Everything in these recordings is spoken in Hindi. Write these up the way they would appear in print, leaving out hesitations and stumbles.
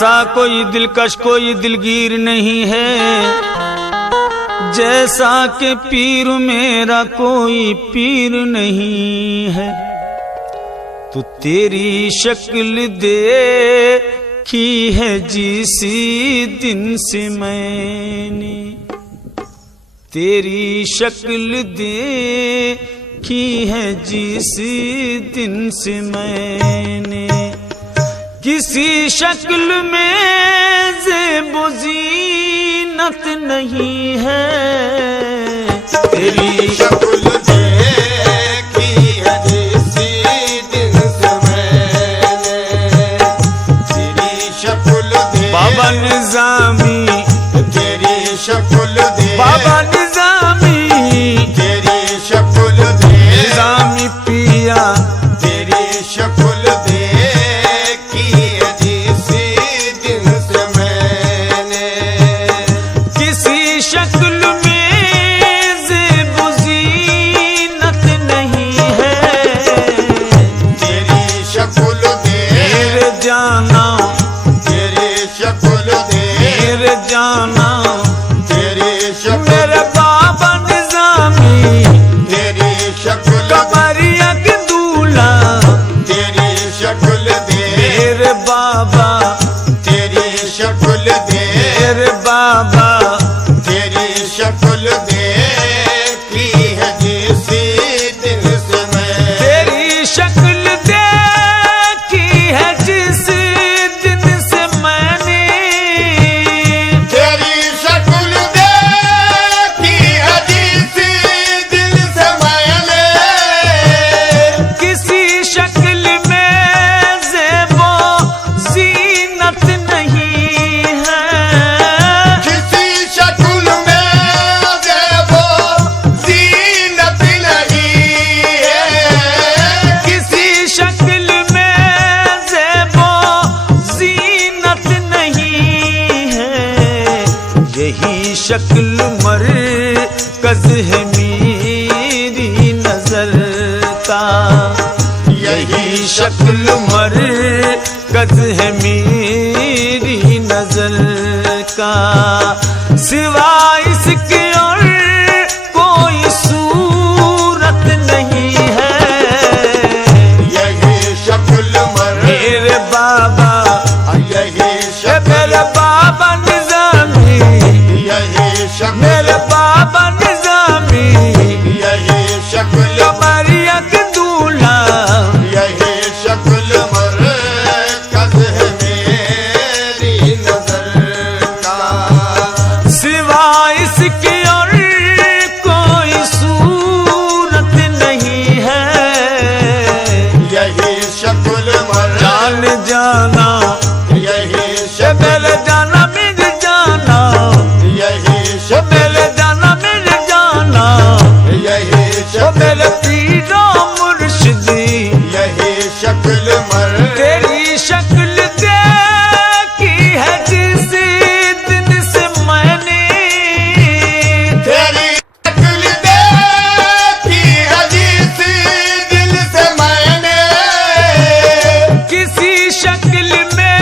ऐसा कोई दिलकश कोई दिलगीर नहीं है, जैसा कि पीर मेरा कोई पीर नहीं है। तू तेरी शक्ल देखी है जिसी दिन से मैंने, तेरी शक्ल देखी है जिसी दिन से मैंने। किसी शक्ल में ज़ेबो ज़ीनत नहीं है, तेरी शक्ल देखी है जिसी दिन से मैंने, तेरी शक्ल बाबा निज़ामी, तेरी शक्ल बाबा निज़ामी, तेरी शक्ल निज़ामी पिया, तेरी शक्ल देखी है जिसी दिन से मैंने। किसी शक्ल में ज़ेबो ज़ीनत नहीं है, तेरी शक्ल मेरे जाना, तेरी शक्ल मेरे जाना, तेरी शक्ल मेरे बाबा निज़ामी, तेरी शक्ल कमरिया के दूल्हा, तेरी शक्ल मेरे बाबा, तेरी शक्ल मेरे बाबा, तेरी शक्ल देखी है जिसी दिन से मैं। तेरी शक्ल देखी है जिस दिन से मैंने, तेरी शक्ल देखी है जिसी दिन से मैंने। किसी शक्ल में ज़ेबो ज़ीनत नहीं है, किसी शक्ल में ज़ेबो ज़ीनत नहीं है, किसी शक्ल में ज़ेबो ज़ीनत नहीं है। यही शक्ल मरकज़ है मेरी नज़र का, यही शक्ल मरकज़ है मेरी नज़र का। सिवा इसके और कोई सूरत नहीं है, यही शक्ल मर मेरे बाबा, यही ए शक्ल मेरे बाबा निज़ामी, यही शक्ल मेरे बाबा निज़ामी, यही शक्ल कमरिया के दूल्हा, यही शक्ल मरकज़ है मेरी नज़र का। सिवा इसके और कोई सूरत नहीं है। यही शक्ल मर जान जाना, यही ए शक्ल मेरे जाना मेरे जाना, यही ओ शक्ल मेरे जाना मेरे जाना, यही ओ शक्ल मेरे पीरो मुर्शिदी, यही शक्ल मर तेरी शक्ल देखी है जिस दिन से मैंने, तेरी शक्ल देखी है जिसी दिल से मैंने। किसी शक्ल में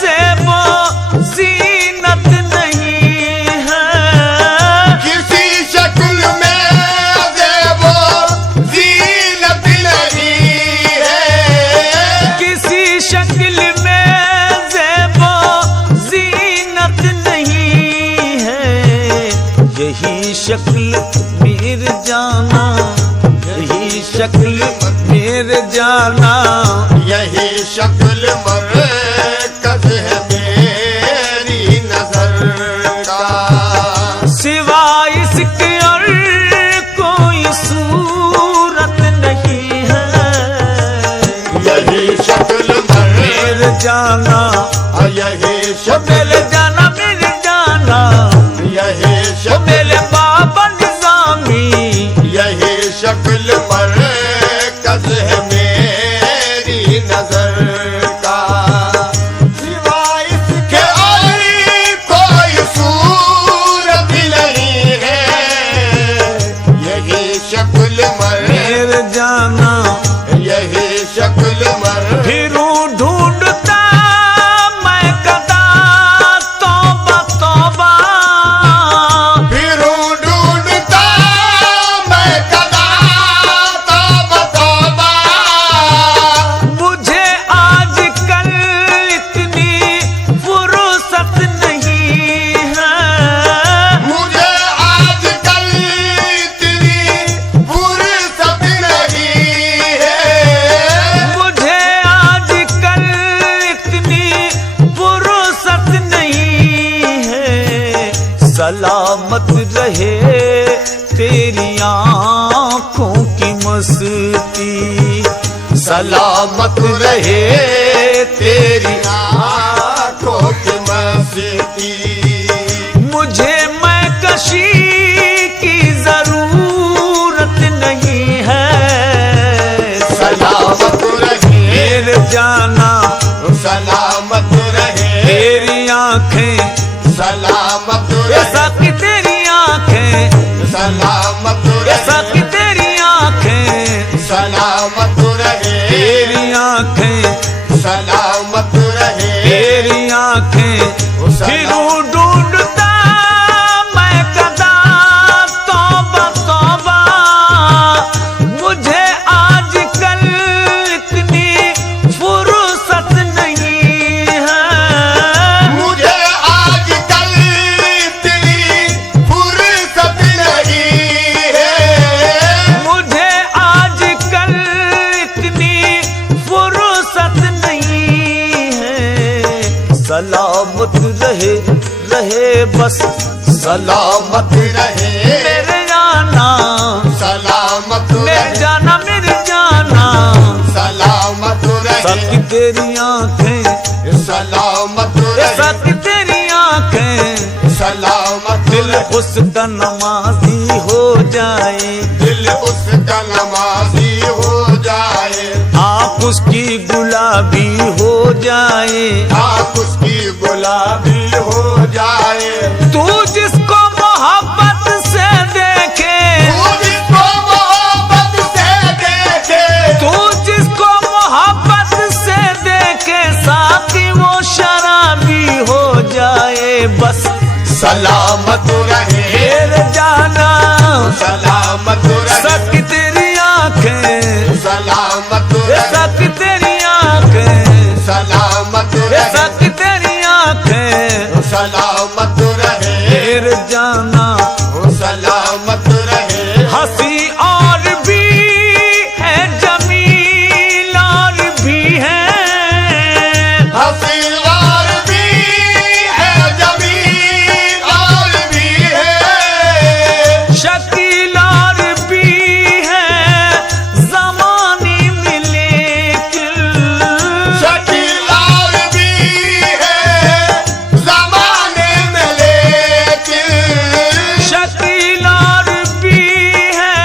ज़ेबो ज़ीनत नहीं है, किसी शक्ल में ज़ेबो ज़ीनत नहीं है, किसी शक्ल में ज़ेबो ज़ीनत नहीं है। यही शक्ल मेरे जाना, यही शक्ल मेरे जाना, यही शक्ल मरकज़ है मेरी नज़र का। सिवा इसके और कोई सूरत नहीं है। यही शक्ल मर मेरे जाना, यही ओ शक्ल मेरे जाना मेरे जाना, यही ओ शक्ल मेरे बाबा निज़ामी, यही शक्ल मरकज़ है मेरी नज़र का। सिवा इसके और कोई सूरत नहीं है, यही शक्ल मर मेरे जाना, यही शक्ल मर फिरूं ढूंढता मैं कब आँखों की मस्ती, सलामत रहे तेरी आँखों की मस्ती। मुझे मैं कशी की जरूरत नहीं है, सलामत रहे मेरे जाना सलामत रहे तेरी आंखें, सलामत ऐसा रहे कि तेरी आंखें, सलामत ऐसा रहे कि तेरी आंखें, सलामत रहे तेरी आंखें, सलामत रहे तेरी आंखें। फिरूं ढूंढता मैं कदा तौबा तौबा, मुझे आजकल इतनी फुर्सत नहीं है, मुझे आजकल इतनी फुर्सत नहीं है, मुझे आजकल इतनी फुर्सत नहीं है। सलामत रहे रहे बस सलामत रहे मेरे जाना, सलामत मेरे रहे जाना, मेरे जाना। सलामत सबकी रहे तेरी आंखें, सलामत रहे सबकी तेरी आंखें, सलामत दिल रहे उसका नमाजी हो जाए, दिल उसका नमाजी हो जाए, आँख उसकी गुलाबी हो जाए। आँख उसकी गुलाबी हो जाए। तू जिसको मोहब्बत से देखे, तू जिसको मोहब्बत से देखे, तू जिसको मोहब्बत से देखे, साथी वो शराबी हो जाए बस। सलामत रहे मेरे जाना सलामत रहे सबकी तेरी आंखें, सलामत रहे सबकी तेरी आंखें, सलामत रहे सबकी तेरी आंखें। सलामत रहे मेरे जाना सलामत रहे हंसी और भी है, जमील और भी है, हंसी और भी है, जमीन और भी है, शकील और भी है, ज़माने में लेकिन, शकील और भी है, ज़माने में लेकिन, शकील और भी है,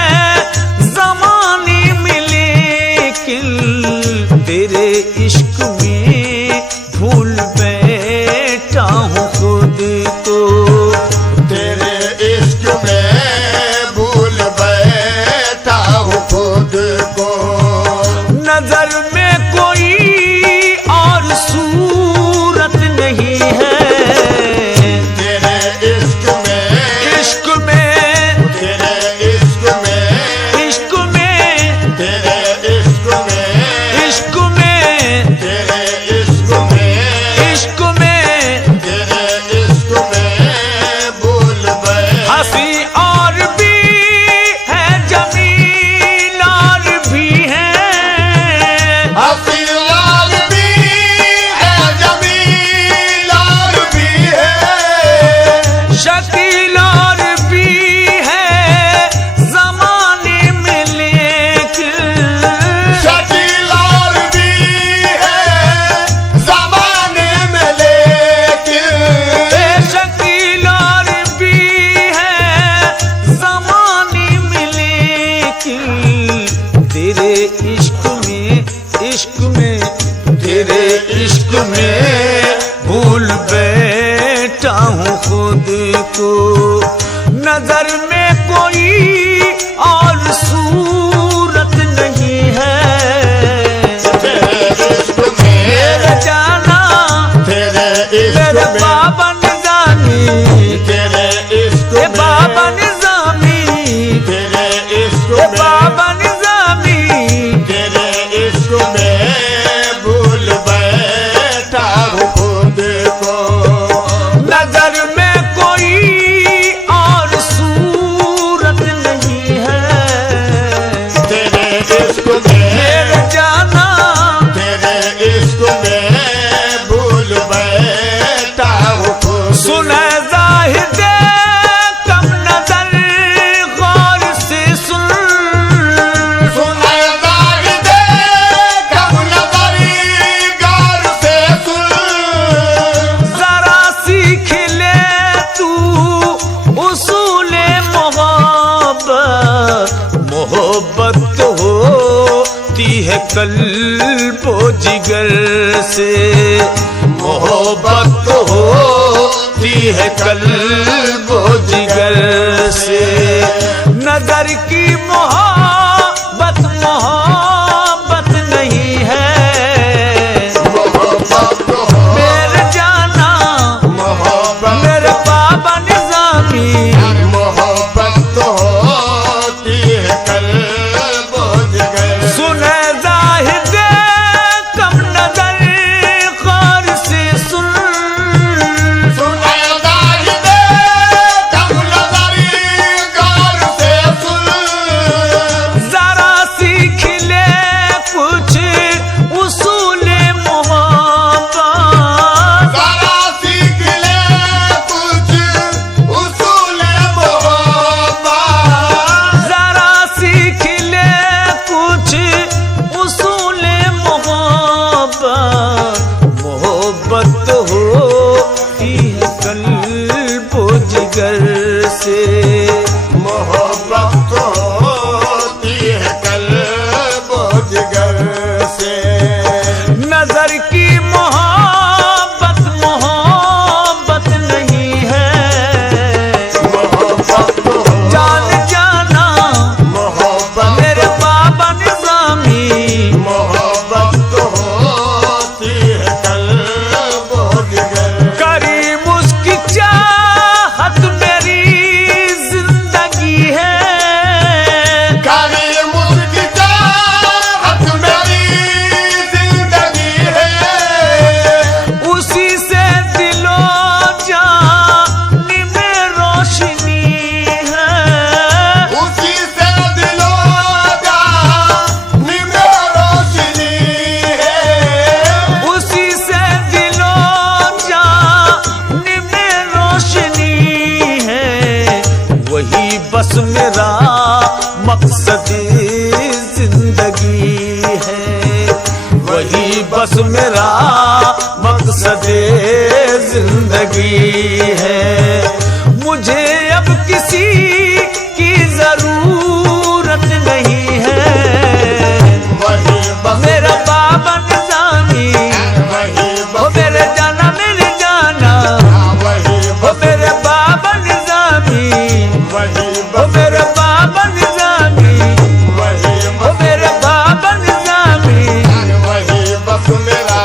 कल्बो जिगर से, मोहब्बत होती है कल्बो जिगर से। नजर की मोहब्बत मोहब्बत नहीं है, मोहब्बत मेरे जाना मोहब्बत मेरे बाबा निजामी। मोहब्बत होती है कल्बो जिगर। सुने जाहिद कम नजर गौर से सुन, सुने जाहिद कम नजर गौर से सुन। जरा सीख ले कुछ उसूल मोहब्बत, जरा सीख ले कुछ उसूल मोहब्बत। जरा सीख ले कुछ उसूल मोहब्बत। मोहब्बत होती है कल्बो जिगर से, मोहब्बत होती है कल्बो जिगर से। नजर की मोहब्बत मोहब्बत नहीं है, मोहब्बत जान जाना मोहब्बत मेरे बाबा निजामी। मोहब्बत होती है कल्बो जिगर। करीम उसकी चाहत मेरी जिंदगी है, करीम उसकी चाहत मेरी जिंदगी है। उसी से दिलो जान में रोशनी है। उसी से दिलो जान में रोशनी है। उसी से दिलो जान में रोशनी है। वही बस मेरा मकसद जिंदगी है, वही बस मेरा मकसद जिंदगी है। मुझे अब किसी की जरूरत नहीं है, वही बस मेरा बाबा निजामी। वही ओ बस मेरे जाना वही ओ बस मेरे बाबा निजामी। वही ओ बस मेरे बाबा निजामी, वही ओ मेरे बाबा निजामी। वही बस मेरा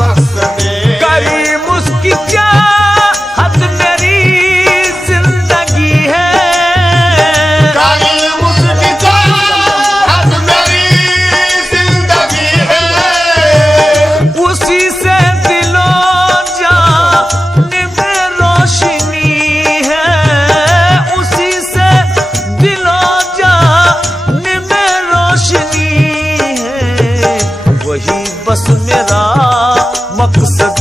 मकसद करीम उसकी चाहत मेरी जिंदगी है, करीम उसकी चाहत मेरी जिंदगी है। उसी से दिलो जान में रोशनी है। उसी से दिलो जान में रोशनी है। वही बस मेरा मकसद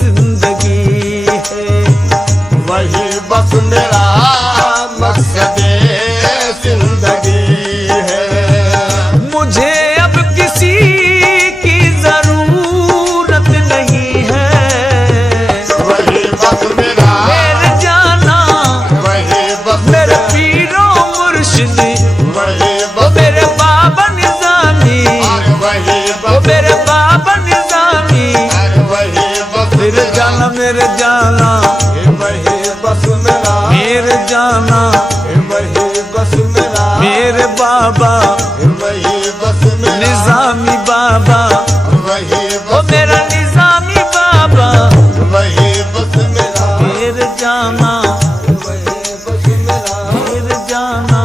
जिंदगी है, वही बस मेरा मकसद जिंदगी है। मुझे अब किसी की जरूरत नहीं है। वही बस मेरा मेरे जाना वही बस मेरे पीरो मुर्शिद, वही ओ बस मेरे बाबा निजामी। वही ओ बस मेरे बाबा निजामी। वही बस मेरे जाना मेरे जाना वही बस मेरा मेरे जाना वही बस मेरा मेरे बाबा वही बस मेरा निजामी बाबा। वही ओ बस मेरा निजामी बाबा। वही बस मेरा मेरे जाना वही बस मेरा मेरे जाना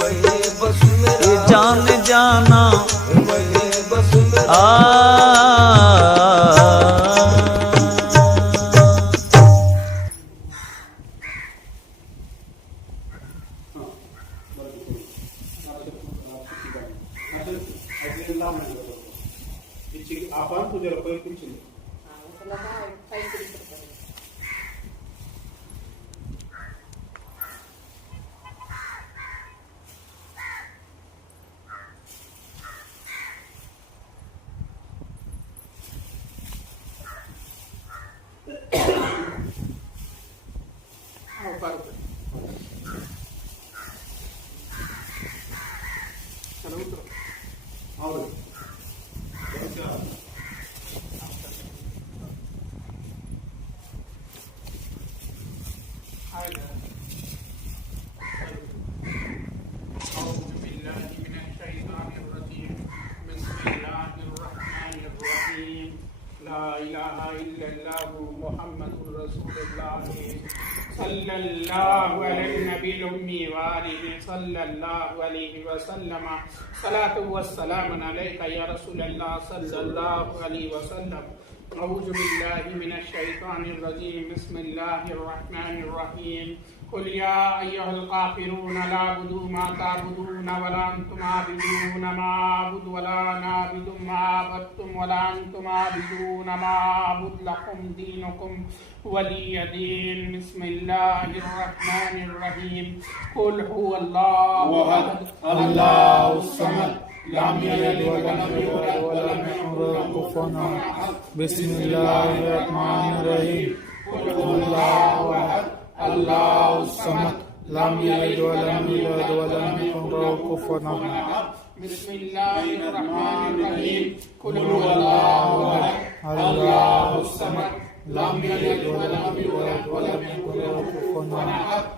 वही बस मेरा ये जान जाना वही बस मेरा आपण तुझ्या पैसे ला इलाहा इल्लल्लाह मुहम्मदुर रसूलुल्लाह सल्लल्लाहु अलैहि नबील उम्मी व आलिहि सल्लल्लाहु अलैहि वसल्लम सलातु वस्सलामु अलैका या रसूलल्लाह सल्लल्लाहु अलैहि वसल्लम अऊज़ु बिल्लाहि मिनश शैतानिर रजीम बिस्मिल्लाहिर रहमानिर रहीम कुल या अय्युहल काफिरून ला अबुदु मा ताबुदून वला अंतुम आबिदून मा अबुदु वला नाबिदु मा अबदतुम वला अंतुम आबिदून मा अबुदु लकुम दीनुकुम वलिय दीन बिस्मिल्लाहिर रहमानिर रहीम कुल हुवल्लाहु अहद अल्लाहुस समद लम यलिद वलम यूलद वलम यकुल लहु कुफुवन अहद बिस्मिल्लाहिर रहमानिर रहीम कुल हुवल्लाहु अहद अल्लाहुस समद लम यलिद वलम यूलद वलम यकुल लहु कुफुवन अहद बिस्मिल्लाहिर रहमानिर रहीम कुल हुवल्लाहु अहद अल्लाहुस समद लम यलिद वलम यूलद वलम यकुल लहु कुफुवन अहद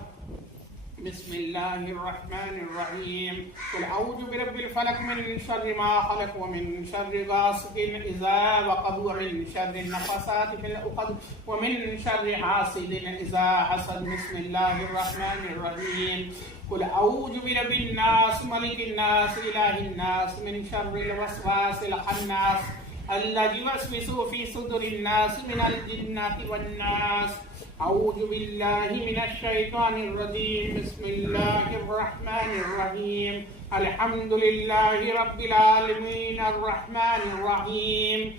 बिस्मिल्लाहिर रहमानिर रहीम कुल अऊज़ु बिरब्बिल फलक मिन शर्रि मा खलक व मिन शर्रि गासिकिन इज़ा वक़ब व मिन शर्रि नफ़ासाति फिल उक़द व मिन शर्रि हासिदिन इज़ा हसद बिस्मिल्लाहिर रहमानिर रहीम कुल अऊज़ु बिरब्बिन नास मलिकिन नास इलाहिन नास मिन शर्रिल वसवासिल खन्नास अल्लज़ी युवस्विसु फ़ी सुदुरिन नास मिनल जिन्नति वन नास अऊज़ु बिल्लाहि मिनश शैतानिर रजीम बिस्मिल्लाहिर रहमानिर रहीम अल्हम्दुलिल्लाहि रब्बिल आलमीन अर्रहमानिर रहीम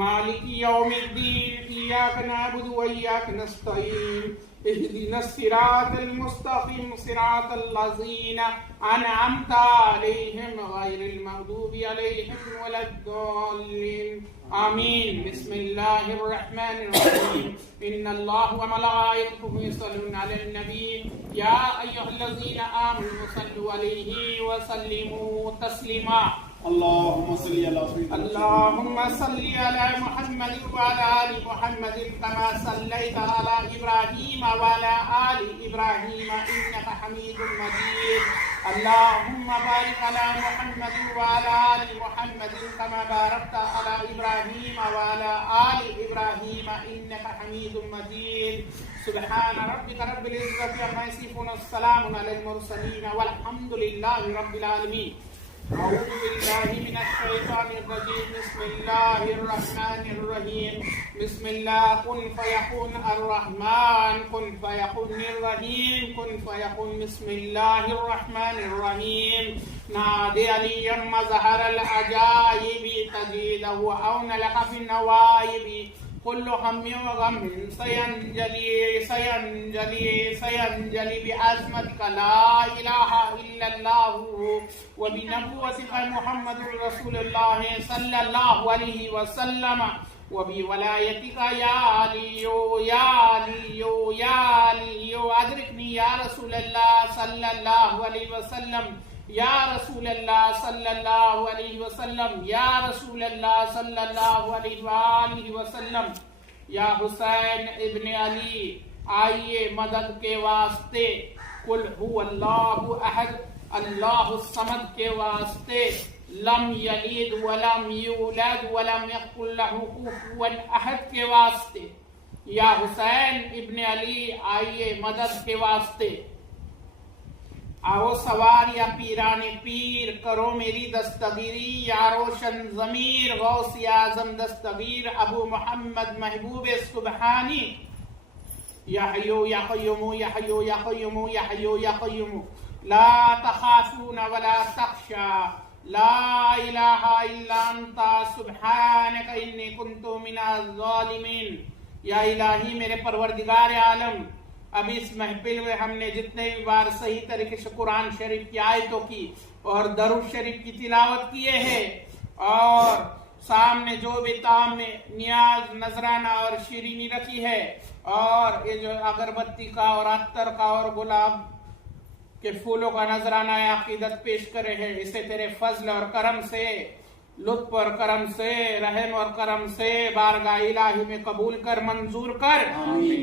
मालिकि यौमिद्दीन इय्याका नअबुदु व इय्याका नस्तईन इहदिनस सिरातल मुस्तक़ीम सिरातल लज़ीना अनअमता अलैहिम गैरिल मग़दूबि अलैहिम वलद्दॉल्लीन आमीन बिस्मिल्लाहिर रहमानिर रहीम इन्नल्लाह व मलाइकतहु युसल्लूना अलन नबी या अय्युहल्लज़ीना आमनु सल्लु अलैहि व सल्लिमू तस्लीमा अल्लाहुम्मा सल्ली अला अल्लाहुम्मा सल्ली अला मुहम्मद व अला आलि मुहम्मद कमा सल्लैता अला इब्राहीम व अला आलि इब्राहीम इन्नका हमीदुम मजीद अल्लाहुम्मा बारिक अला मुहम्मद व अला आलि मुहम्मद कमा बारकता अला इब्राहीम व अला आलि इब्राहीम इन्नका हमीदुम मजीद सुब्हान रब्बिका रब्बिल इज्जति अम्मा यसिफून वस्सलामुन अलल मुरसलीन वल्हम्दुलिल्लाहि रब्बिल आलमीन अऊज़ु बिल्लाहि मिनश शैतानिर रजीम बिस्मिल्लाहिर रहमानिर रहीम बिस्मिल्लाह कुन फयकुन अर्रहमान कुन फयकुनिर रहीम कुन फयकुन बिस्मिल्लाहिर रहमानिर रहीम नादे अलियम मज़हरल अजाइबि तजीदहु औन लक फिन नवाइबि कुल्लु हम्मिन व गम्मिन सयंजली बिअज़मतिका ला इलाहा इल्लल्लाह व बिनबुव्वतिका मुहम्मदुर रसूलुल्लाह सल्लल्लाहु अलैहि वसल्लम व बिवलायतिका या अलियो या अलियो या अलियो अदरिकनी या रसूलल्लाह सल्लल्लाहु अलैहि वसल्लम या रसूलल्लाह सल्लल्लाहु अलैहि वसल्लम या रसूलल्लाह सल्लल्लाहु अलैहि वसल्लम या हुसैन इब्न अली आइए मदद के वास्ते कुल हुवल्लाहु अहद अल्लाहुस समद के वास्ते लम यलिद वलम यूलद वलम यकुल लहु कुफुवन अहद के वास्ते या हुसैन इब्न अली आइए मदद के वास्ते आओ सवार या पीराने पीर करो मेरी दस्तगीरी या रोशन ज़मीर गौस आज़म दस्तगीर अबू मोहम्मद महबूब सुबहानी या हय्यू या क़य्यूम या हय्यू या क़य्यूम या हय्यू या क़य्यूम ला तख़ाफ़ून वला तख़शा ला इलाहा इल्ला अंता सुब्हानका इन्नी कुन्तु मिनज़ ज़ालिमीन या इलाही मेरे परवरदिगार आलम अब इस महफिल में हमने जितने भी बार सही तरीके से कुरान शरीफ की आयतों की और दरूद शरीफ की तिलावत किए हैं और सामने जो भी ताम में नियाज नजराना और शीरीनी रखी है और ये जो अगरबत्ती का और अत्तर का और गुलाब के फूलों का नजराना अकीदत पेश करे हैं। इसे तेरे फजल और करम से, लुत्फ और करम से, रहम और करम से बारगाह इलाही में कबूल कर, मंजूर कर।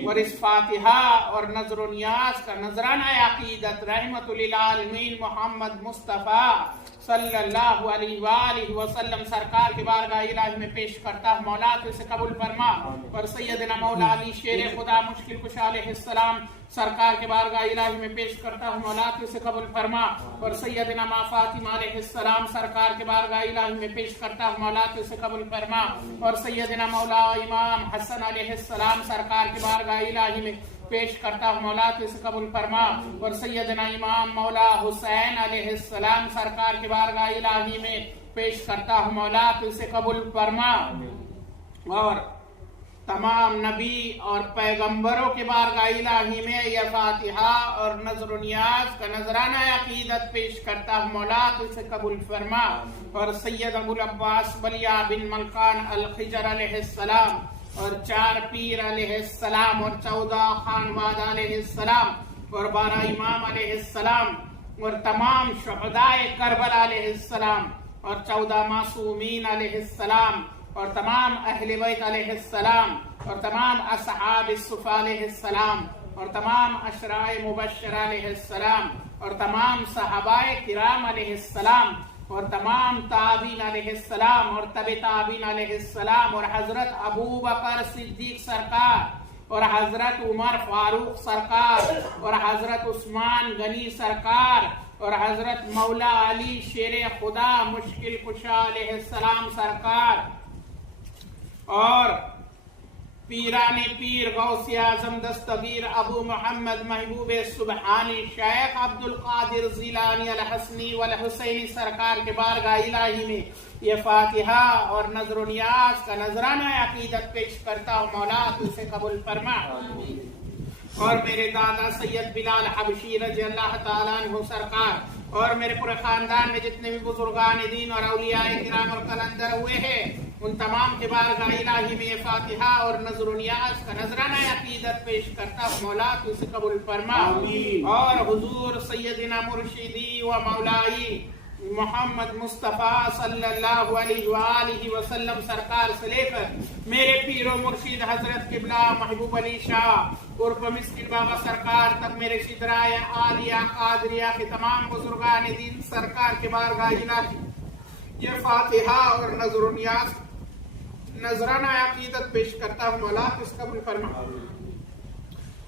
और इस फातिहा और नजर नियाज का नजराना अकीदत रहमतुल लिल आलमीन मोहम्मद मुस्तफ़ा सल्लल्लाहु अलैहि वसल्लम सरकार के बारगाह इलाही में पेश करता हूँ। मौला तो इसे कबूल फरमा। और सैयदना मौला अली शेर खुदा मुश्किल कुशा अलैहिस्सलाम सरकार के बारगाह इलाही में पेश करता हूँ। मौला तो इसे कबूल फरमा। और सैयदना मा फातिमा अलैहिस्सलाम सरकार के बारगाह इलाही में पेश करता हूँ। मौला तो इसे कबूल फरमा। और सैयदना मौला इमाम हसन अलैहिस्सलाम सरकार के बारगाह इलाही में पेश करता हूँ। मौला तो इसे कबूल फरमा। और सैयदना इमाम मौला हुसैन अलैहिस्सलाम सरकार के बारगाह इलाही में पेश करता हूँ। मौला तो इसे कबूल फरमा। और तमाम नबी और पैगंबरों के बारगाह इलाही में यह फातिहा और नजर नियाज का नजराना अकीदत पेश करता हूँ। मौला तो इसे कबूल फरमा। और सैयद अबुल अब्बास बलिया बिन मलकान अल खिजर अलैहिस्सलाम और 4 पीर अलैहिस्सलाम और 14 खानवाद अलैहिस्सलाम और 12 इमाम अलैहिस्सलाम और तमाम शुहदाए करबला अलैहिस्सलाम और 14 मासूमीन अलैहिस्सलाम और तमाम अहले बैत अलैहिस्सलाम और तमाम असहाब सुफ़ा अलैहिस्सलाम और तमाम अशराए मुबश्शरा अलैहिस्सलाम और तमाम सहाबाए किराम अलैहिस्सलाम और तमाम ताबीन अलैहिस्सलाम और तबे ताबीन अलैहिस्सलाम और हजरत अबू बकर सिद्दीक सरकार और हजरत उमर फारूक सरकार और हजरत उस्मान गनी सरकार और हजरत मौला अली शेर खुदा मुश्किल कुशा अलैहिस्सलाम सरकार और पीराने पीर गौसे आजम दस्तगीर अबू मोहम्मद महबूब सुबहानी शेख अब्दुल कादिर जिलानी अल हसनी वल हुसैनी सरकार के बारगाह इलाही में ये फातिहा और नजर नियाज का नजराना अकीदत पेश करता हूँ। मौला तो इसे कबूल फरमा। और मेरे दादा सैयद बिलाल हबशी रज़ी अल्लाह ताला अन्हु सरकार और मेरे पूरे खानदान में जितने भी बुजुर्गान दीन और औलियाए किराम और कलंदर हुए हैं उन तमाम के बारगाह इलाही में ये फातिहा और नजर नियाज का नजराना अकीदत पेश करता हूँ। मौला तो इसे कबूल फरमा। और हुजूर सैयदना मुर्शिदी व मौलाई मोहम्मद मुस्तफ़ा सल्लल्लाहु अलैहि वसल्लम सरकार से लेकर मेरे पीरो मुर्शिद हजरत किबला महबूब अली शाह उर्फ मिस्किन बाबा सरकार तक मेरे शिदराय आलिया कादरिया के तमाम बुजुर्गान दीन सरकार के बारगाह इलाही ये फातिहा और नजर नियाज नजराना अकीदत पेश करता हूँ। मौला इसका कबूल फरमा।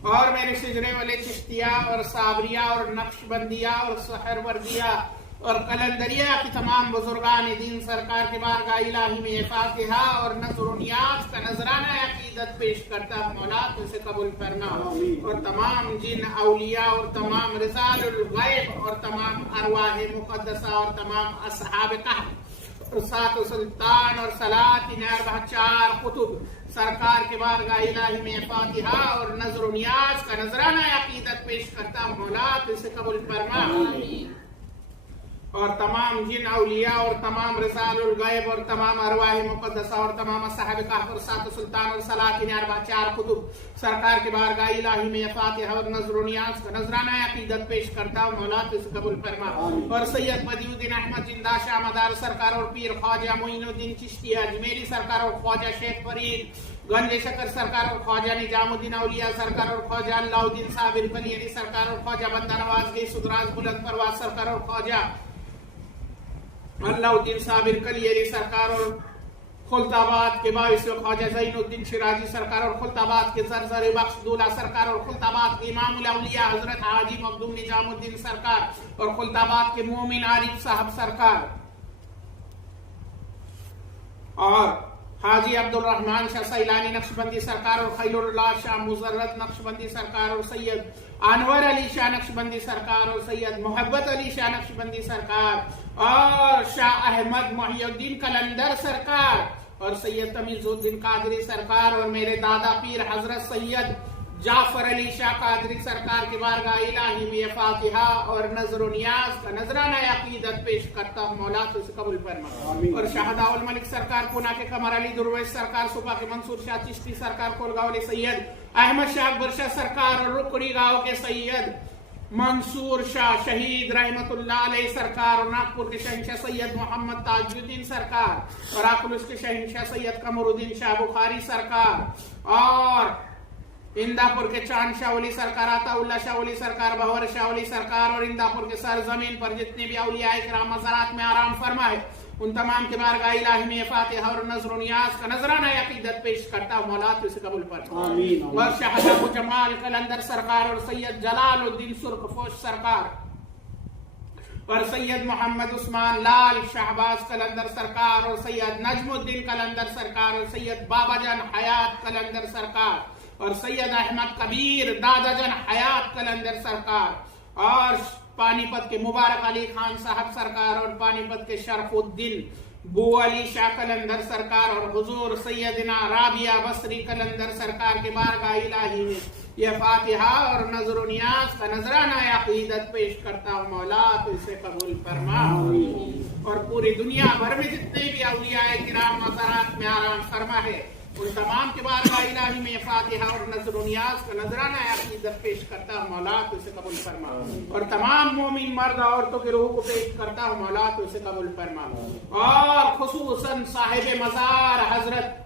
और मेरे शिजरे वाले चिश्तिया और साबरिया और नक्शबंदिया और सहरवर्दिया और कलंदरिया की तमाम बुजुर्गान दीन सरकार के बारगाह इलाही में फातिहा और नजर नियाज का नजराना अकीदत पेश करता हूँ। मौला तो इसे कबूल करना। और तमाम जिन औलिया और तमाम रिजालुल गैब और तमाम अरवाह मुक़द्दसा और तमाम असहाब कहफ और 7 सुल्तान और सलातिन 4 कुतुब सरकार के बारगाह इलाही में फातिहा और नजर नियाज का नजराना अकीदत पेश करता हूँ। मौला तो इसे कबूल फरमा। और तमाम जिन औलिया और तमाम रिसालुल गैब और तमाम अरवाह मुक़द्दसा और तमाम असहाब कहफ और 7 सुल्तान और सलातिन 4 कुतुब सरकार के बारगाह इलाही में फातिहा और नजर नियाज का नजराना अकीदत पेश करता हूँ। मौला तो इसे कबूल फरमा। और सैयद बदियुद्दीन अहमद जिंदा शाह मदार सरकार और पीर ख्वाजा मोइनुद्दीन चिश्ती अजमेरी सरकार और ख्वाजा शेख फरीद गंज शकर सरकार और ख्वाजा निजामुद्दीन औलिया सरकार और ख्वाजा अल्लाउद्दीन साबिर कलियरी सरकार और ख्वाजा बंदा नवाज गई सुदराज बुलंद परवाज सरकार और ख्वाजा अल्लाउद्दीन साबिर कलियरी सरकार और खुल्ताबाद के बाइस ख्वाजा ज़ैनुद्दीन शिराजी सरकार और खुल्ताबाद के ज़रज़र बख्श दूल्हा सरकार और खुल्ताबाद के इमामुल औलिया हजरत हाजी मखदूम निजामुद्दीन सरकार और खुल्ताबाद के मोमिन आरिफ साहब सरकार और हाजी अब्दुल रहमान शाह सैलानी नक्शबंदी सरकार और खैरुल्लाह शाह मुजर्रद नक्शबंदी सरकार और सैयद अनवर अली शाह नक्शबंदी सरकार और सैयद मोहब्बत अली शाह नक्शबंदी सरकार और शाह अहमद मोहिउद्दीन कलंदर सरकार और सैयद तमीजुद्दीन कादरी सरकार और मेरे दादा पीर हजरत सैयद जाफर अली शाह कादरी सरकार के बारगाह इलाही में फातिहा और नजर नियाज का नजराना अकीदत पेश करता हूँ। मौला तो इसे कबूल फरमा। और शाहदाउल मलिक सरकार पुना के कमर अली दुर्वेश सरकार सुपा के मंसूर शाह चिश्ती सरकार कोलगांव सैयद अहमद शाह अकबर शाह सरकार और रुकड़ी गांव के सैयद मंसूर शाह शहीद रहमतुल्लाह अलैह सरकार और नागपुर के शहंशाह सैयद मोहम्मद ताजुद्दीन सरकार और आकुलुस के शहंशाह सैयद कमरुद्दीन शाह बुखारी सरकार और इंदापुर के चांद शाह वली सरकार, अताउल्ला शाह वली सरकार, बहवर शाह वली सरकार और इंदापुर के सरजमीन पर जितने भी औलिया किराम मज़ारात में आराम फरमाए उन तमाम के बारगाह इलाही में फातिहा और नज़र नियाज का नजराना अकीदत पेश करता हूं, मौला तो इसे कबूल फरमा। और शाह अबू जमाल कलंदर सरकार और सैयद जलालुद्दीन सुर्खपोश सरकार और सैयद मोहम्मद उस्मान लाल शाहबाज कलंदर सरकार और सैयद नजमुद्दीन कलंदर सरकार और सैयद बाबाजान हयात कलंदर सरकार और सैयद अहमद कबीर दादाजन हयात कलंदर सरकार और पानीपत के मुबारक अली खान साहब सरकार और पानीपत के शरफुद्दीन बू अली शाह कलंदर सरकार और हुजूर सैयदना राबिया बसरी कलंदर सरकार के बारगाह इलाही में यह फातिहा और नजर नियाज का नजराना अकीदत पेश करता हूँ, मौला तो इसे कबूल फरमा। और पूरी दुनिया भर में जितने भी औलिया किराम मज़ारात में आराम फरमा है उन तमाम के बारगाह इलाही में फातिहा और नजर नियाज का नजराना अकीदत पेश करता हूँ, मौला तो इसे कबूल फरमा। और तमाम मोमिन मर्द औरतों के रूह को पेश करता हूँ, मौला तो इसे कबूल फरमा। और खुसूसन साहिब मज़ार हजरत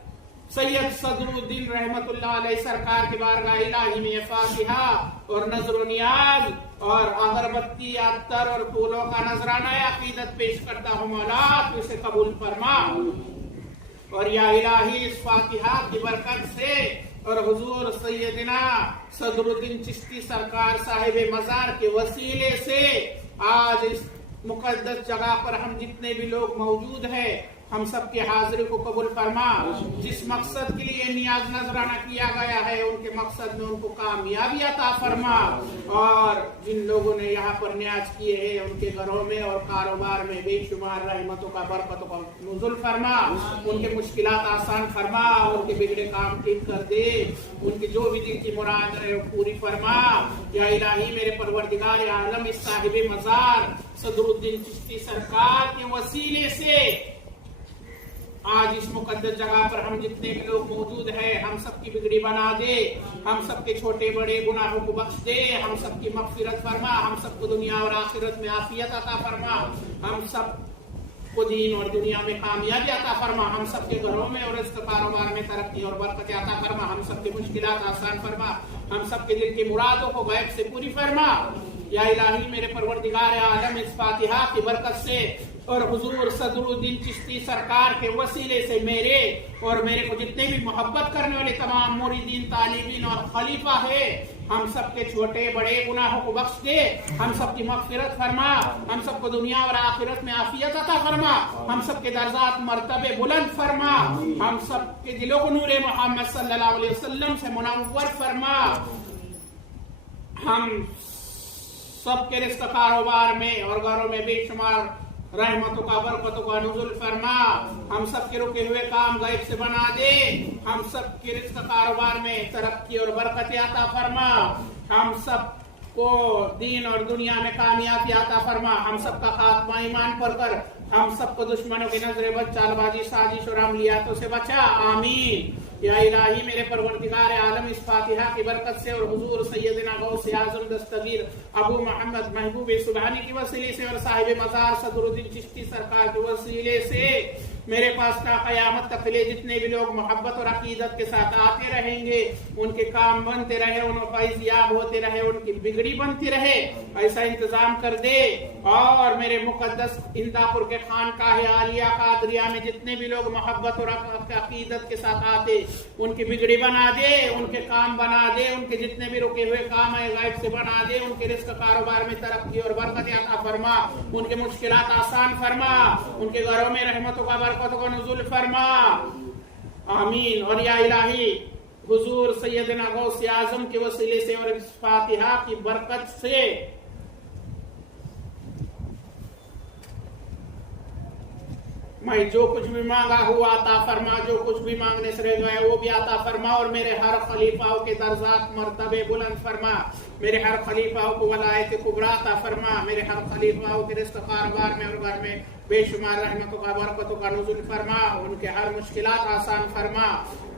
सैयद सदरुद्दीन रहमतुल्लाह अलैह सरकार के बारगाह इलाही में फातिहा और नजर नियाज और अगरबत्ती अत्तर और फूलों का नजराना अकीदत पेश करता हूँ, मौला तो इसे कबूल फरमा। और या इलाही इस फातिहा की बरकत से और हुजूर सैयदना सदरुद्दीन चिश्ती सरकार साहिब मज़ार के वसीले से आज इस मुकद्दस जगह पर हम जितने भी लोग मौजूद हैं हम सबके हाजिरी को कबूल फरमा। जिस मकसद के लिए नियाज नजराना किया गया है उनके मकसद में उनको कामयाबी अता फरमा। और जिन लोगों ने यहाँ पर नियाज किए हैं उनके घरों में और कारोबार में बेशुमार रहमतों का बरकतों का नुज़ुल फरमा, उनके मुश्किलात आसान फरमा, उनके बिगड़े काम ठीक कर दे, उनकी जो भी दिल की मुराद है वो पूरी फरमा। या इलाही मेरे परवरदिगार आलम इस साहिब मज़ार सदरुद्दीन चिश्ती सरकार के वसीले से आज इस मुकद्दस जगह पर हम जितने भी लोग मौजूद हैं हम सबकी बिगड़ी बना दे, हम सबके छोटे बड़े गुनाहों को बख्श दे, हम सबकी मग़फ़िरत फरमा, हम सबको दुनिया और आखिरत में आफियत अता फरमा, हम सब को दीन और दुनिया में कामयाबी अता फरमा, हम सबके घरों में और रिज़्क़ कारोबार में तरक्की और बरकत अता फरमा, हम सबके मुश्किलात आसान फरमा, हम सबके दिल की मुरादों को गैब से पूरी फरमा। या इलाही मेरे परवरदिगार आलम इस फातिहा की बरकत से और हुजूर सदरुद्दीन चिश्ती सरकार के वसीले से मेरे और मेरे को जितने भी मोहब्बत करने वाले तमाम मुरीदीन तालिबीन और खलीफा है हम सबके छोटे बड़े गुनाहों को बख्श दे, हम सबकी मग़फ़िरत फरमा, हम सबको दुनिया और आखिरत में आफियत अता फरमा, हम सबके दर्जात मर्तबे बुलंद फरमा, हम सबके दिलों को नूरे मोहम्मद सल्लल्लाहु अलैहि वसल्लम से मुनव्वर फरमा, हम सबके रिज़्क़ कारोबार में और घरों में बेशुमार रहमतों का बरकतों का नुज़ुल फरमा, हम सब के रुके हुए काम गैब से बना दे, हम सब के रिज़्क़ कारोबार में तरक्की और बरकत अता फरमा, हम सब को दीन और दुनिया में कामयाबी अता फरमा, हम सब का खात्मा ईमान पर कर, हम सबको दुश्मनों की नजरे बच चालबाजी साजिश और अमलियातों से बचा, आमीन। या इलाही मेरे परवरदिगार आलम इस फातिहा की बरकत से और हुजूर सैयदना गौस आज़म दस्तगीर अबू मोहम्मद महबूब सुबहानी के वसीले से और साहिब मज़ार सदरुद्दीन चिश्ती सरकार के वसीले से मेरे पास का क़यामत तक के लिए जितने भी लोग मोहब्बत और अकीदत के साथ आते रहेंगे उनके काम बनते रहे, उनको फैज़याब होते रहे, उनकी बिगड़ी बनती रहे, ऐसा इंतजाम कर दे। और मेरे मुकद्दस इंदापुर के खानकाह आलिया कादरिया में जितने भी लोग मोहब्बत और अकीदत के साथ आते उनकी बिगड़ी बना दे, उनके काम बना दे, उनके जितने भी रुके हुए काम है गैब से बना दे, उनके रिज़्क़ कारोबार में तरक्की और बरकत अता फरमा, उनके मुश्किलात आसान फरमा, उनके घरों में रहमतों का बरकतों का नुज़ुल फरमा, आमीन। और या इलाही हुजूर सैयदना गौस आज़म के वसीले से और इस फातिहा की बरकत से मैं जो कुछ भी मांगा हुआ अता फरमा, जो कुछ भी मांगने से रह गया वो भी अता फरमा, और मेरे हर खलीफाओं के दर्जात मर्तबे बुलंद फरमा, मेरे हर खलीफाओं को वलायत कुबरा अता फरमा, मेरे हर खलीफाओं के रिज़्क़ कारोबार में और घर में बेशुमार रहमतों का बरकतों का नुज़ूल फरमा, उनके हर मुश्किलात आसान फरमा,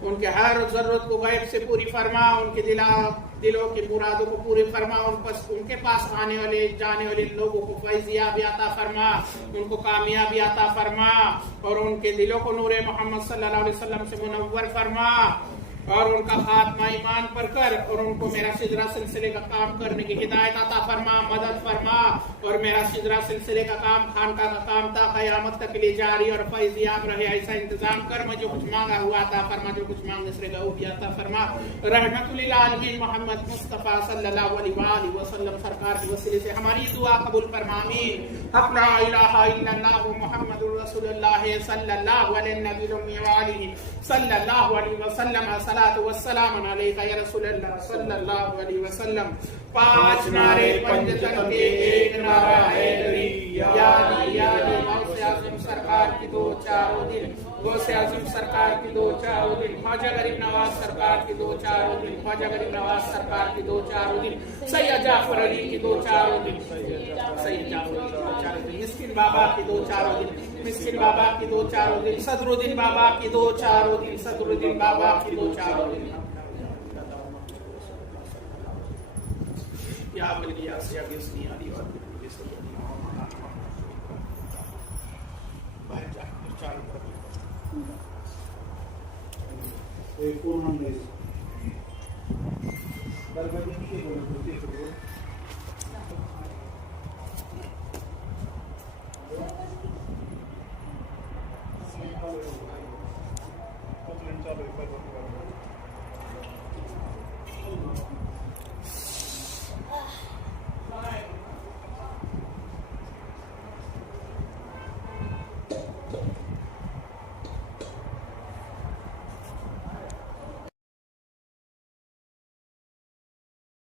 उनके हर ज़रूरत को गैब से पूरी फरमा, उनके दिलों की मुरादों को पूरी फरमा, उनके पास आने वाले जाने वाले लोगों को फैज़ियाबी अता फरमा, उनको कामयाबी अता फरमा और उनके दिलों को नूरे मोहम्मद सल्लल्लाहु अलैहि वसल्लम से मुनव्वर फरमा और उनका खात्मा ईमान पर कर और उनको मेरा सिजरा सिलसिले का काम करने की हिदायत अता फरमा, मदद फरमा और मेरा सिजरा सिलसिले का काम खानका का काम ता क़यामत तक के लिए जारी और फैज़याब रहे, ऐसा इंतजाम कर। मैं जो कुछ मांगा हुआ अता फरमा, जो कुछ मांगने से वो भी अता फरमा। रहमतुल लिल आलमीन मोहम्मद मुस्तफ़ा सल्लल्लाहु अलैहि वसल्लम सरकार के वसीले से हमारी दुआ कबूल फरमा। आमीन। हक़ ला इलाहा इल्लल्लाह मुहम्मदुर रसूलुल्लाह सल्लल्लाहु अलैहि वसल्लम सलातु वस्सलाम अलैका या रसूलल्लाह सल्लल्लाहु अलैहि वसल्लम। पांच नारे पंजतन के एक नारा हैदरी, यानी गौसे आज़म सरकार की दो चारों दिन, गौसे आज़म सरकार की दो चारों दिन, ख्वाजा गरीब नवाज सरकार की दो चारों दिन, ख्वाजा गरीब नवाज सरकार की दो चारों दिन, सैयद जाफर अली की दो चारों दिन, सैयद जाफर अली की दो चारों दिन, मिस्किन बाबा की दो चारों दिन, मिस्किन बाबा की दो चारों दिन, सदरुद्दीन बाबा की दो चारों दिन, सदरुद्दीन बाबा की दो चारों दिन। या बलिया से आगे सुनिए आदि और बाहर जा चारों एक पूर्ण नहीं दरबार में